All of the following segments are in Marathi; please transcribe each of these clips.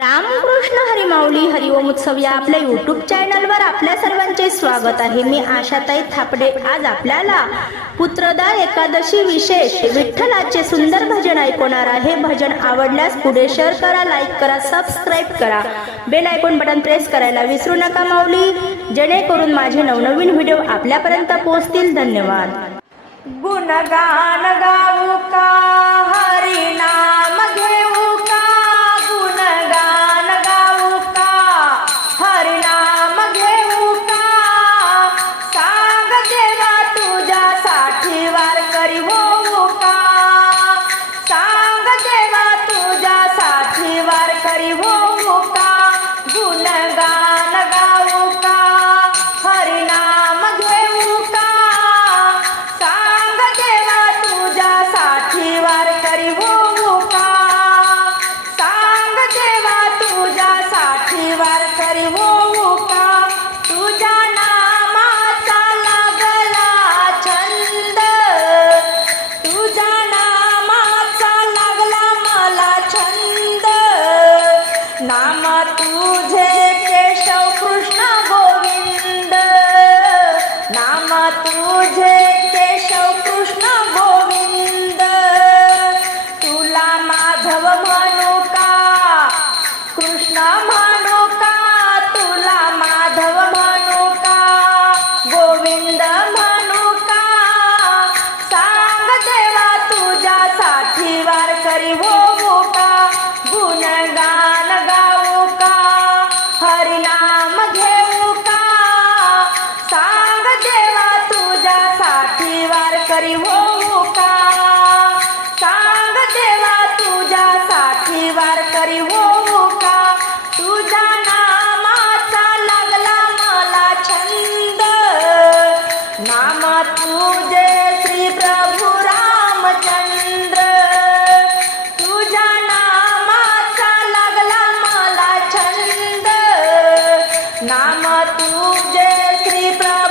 रामकृष्ण हरिमाऊली हरिओम उत्सव या आपल्या युट्यूब चॅनलवर आपल्या सर्वांचे स्वागत आहे. मी आशाताई थापडे. आज आपल्याला पुत्रदा एकादशी विशेष विठ्ठलाचे सुंदर भजन ऐकवणार आहे. भजन आवडल्यास पुढे शेअर करा लाईक करा सबस्क्राईब करा. बेल आयकॉन बटन प्रेस करायला विसरू नका माऊली. जेणेकरून माझे नवनवीन व्हिडिओ आपल्यापर्यंत पोहोचतील. धन्यवाद. गुणगान गाऊ का हरिना नाम तरी करी होऊ का? सांग देवा तुझ्यासाठी वार करी होऊ का? तुझ्या नामाचा लागला मला छंद. नाम तुझे श्री प्रभू रामचंद्र. तुझ्या नामाचा लागला मला छंद. नाम तुझे श्री प्रभू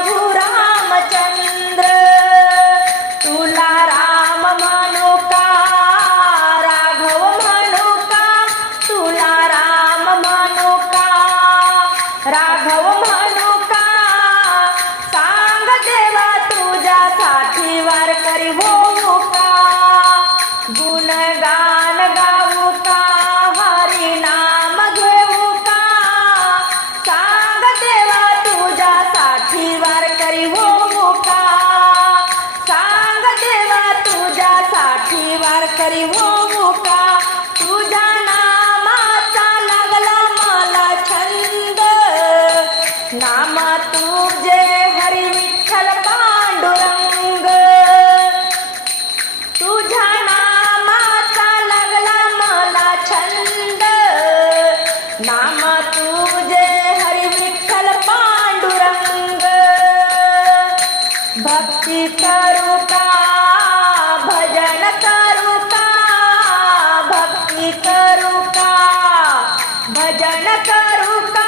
तुझ्यासाठी वार करी होऊ का? तुझ्या नामाचा लागला मला छंद. नामा तुझे हरी विठ्ठल पांडुरंग. तुझ्या नामाचा लागला मला छंद. नामा तुझे हरी विठ्ठल पांडुरंग. भक्ती करू का भजन करू का भक्ती करू का भजन करू का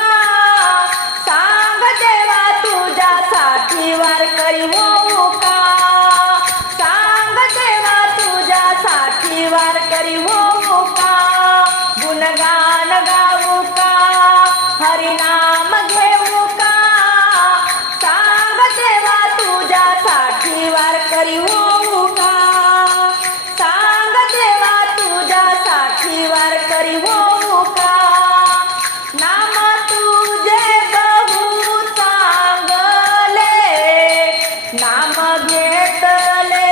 सांग देवा तुझ्यासाठी वार करी होऊ का साथी वारकरी होऊ का नाम तुझे बहु चांगले नाम घेतले.